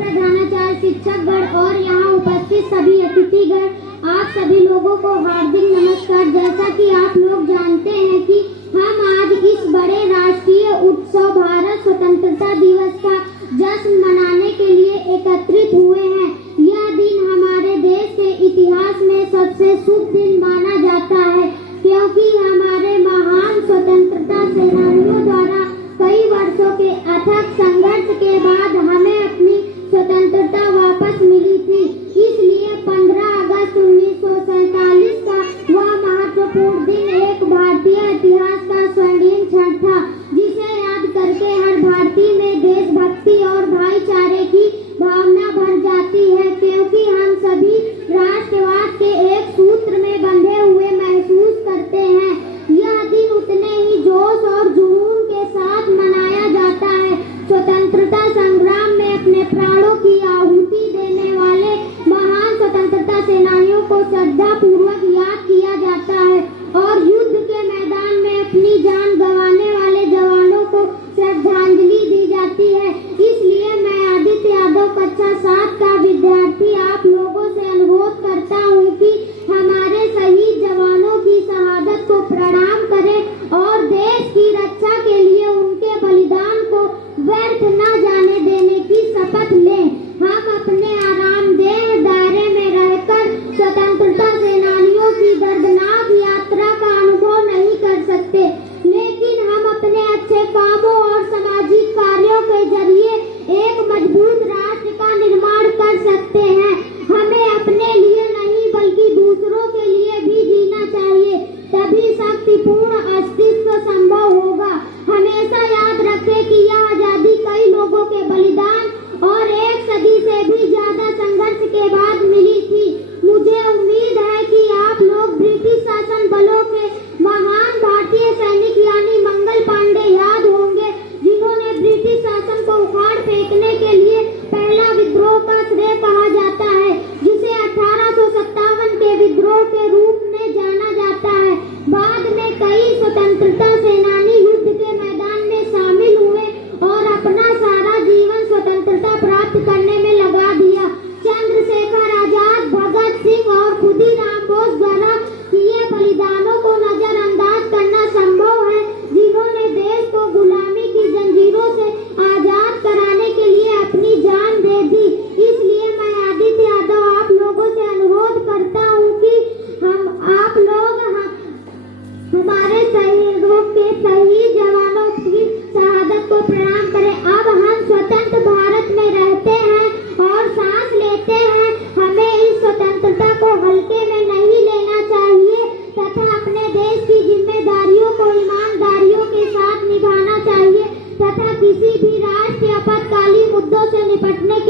प्रधानाचार्य, शिक्षकगण और यहाँ उपस्थित सभी अतिथिगण, आप सभी लोगों को हार्दिक नमस्कार। जैसा कि आप लोग जानते हैं कि हम आज इस बड़े राष्ट्रीय उत्सव भारत स्वतंत्रता दिवस का जश्न मनाने के लिए एकत्रित हुए हैं। यह दिन हमारे देश के इतिहास में सबसे शुभ दिन माना जाता है, क्योंकि हमारे महान स्वतंत्रता सेनानियों द्वारा कई वर्षों के अथक संघर्ष के बाद हमें अपनी स्वतंत्रता वापस मिली थी। इसलिए 15 अगस्त 1947 का वह महत्वपूर्ण दिन एक भारतीय इतिहास का स्वर्णिम क्षण था, जिसे याद करके हर भारतीय में देशभक्ति और भाईचारे की भावना भर जाती है, क्योंकि हम सभी राष्ट्रवाद के एक सूत्र में बंधे हुए महसूस करते हैं। यह दिन उतने ही जोश और जुनून के साथ मनाया जाता है। स्वतंत्रता संग्राम में अपने प्राणों की आहुति देने वाले महान स्वतंत्रता सेनानियों को श्रद्धा पूर्वक याद किया जाता है और युद्ध के मैदान में अपनी जान गंवाने वाले जवानों को श्रद्धांजलि दी जाती है। इसलिए मैं आदित्य यादव, कक्षा 7 का विद्यार्थी, आप लोगों से अनुरोध करता हूँ कि हमारे शहीद जवानों की शहादत को प्रणाम करें और देश की रक्षा के लिए उनके बलिदान को व्यर्थ न जाने देने की शपथ लें। हम अपने आरामदेह दायरे में रहकर स्वतंत्रता सेनानियों की दर्दनाक यात्रा का अनुभव नहीं कर सकते, लेकिन हम अपने अच्छे कामों और सामाजिक कार्यों के जरिए एक मजबूत राष्ट्र का निर्माण कर सकते हैं। हमें अपने लिए नहीं बल्कि दूसरों के लिए भी जीना चाहिए, तभी शक्तिपूर्ण अस्तित्व संभव होगा। हमेशा याद रखें कि यह आजादी कई लोगों के बलिदान और एक सदी से भी ज्यादा संघर्ष के बाद मिली थी। मुझे उम्मीद है कि आप लोग ब्रिटिश शासन बलों के महान भारतीय सैनिक यानी मंगल पांडे याद होंगे, जिन्होंने ब्रिटिश शासन को उखाड़ फेंकने के लिए पहला विद्रोह का श्रेय कहा जाता है, जिसे 1857 के विद्रोह के रूप में जाना जाता है। बाद में कई स्वतंत्रता सेनानी युद्ध के मैदान में शामिल हुए और अपना सारा जीवन स्वतंत्रता प्राप्त करने में लगा दिया। चंद्रशेखर आजाद, भगत सिंह और खुदीराम बोस द्वारा किए बलिदानों को नजरअंदाज करना संभव है, जिन्होंने देश को गुलामी की जंजीरों से आजाद कराने के लिए अपनी जान दे दी। इसलिए मैं आदित्य यादव आप लोगों से अनुरोध करता हूँ कि आप लोग हमारे शहीदों के शहीद जवानों की शहादत को प्रणाम करें। अब हम स्वतंत्र भारत में रहते हैं और सांस लेते हैं। हमें इस स्वतंत्रता को हल्के में नहीं लेना चाहिए तथा अपने देश की जिम्मेदारियों को ईमानदारियों के साथ निभाना चाहिए तथा किसी भी राष्ट्रीय आपातकालीन मुद्दों से निपटने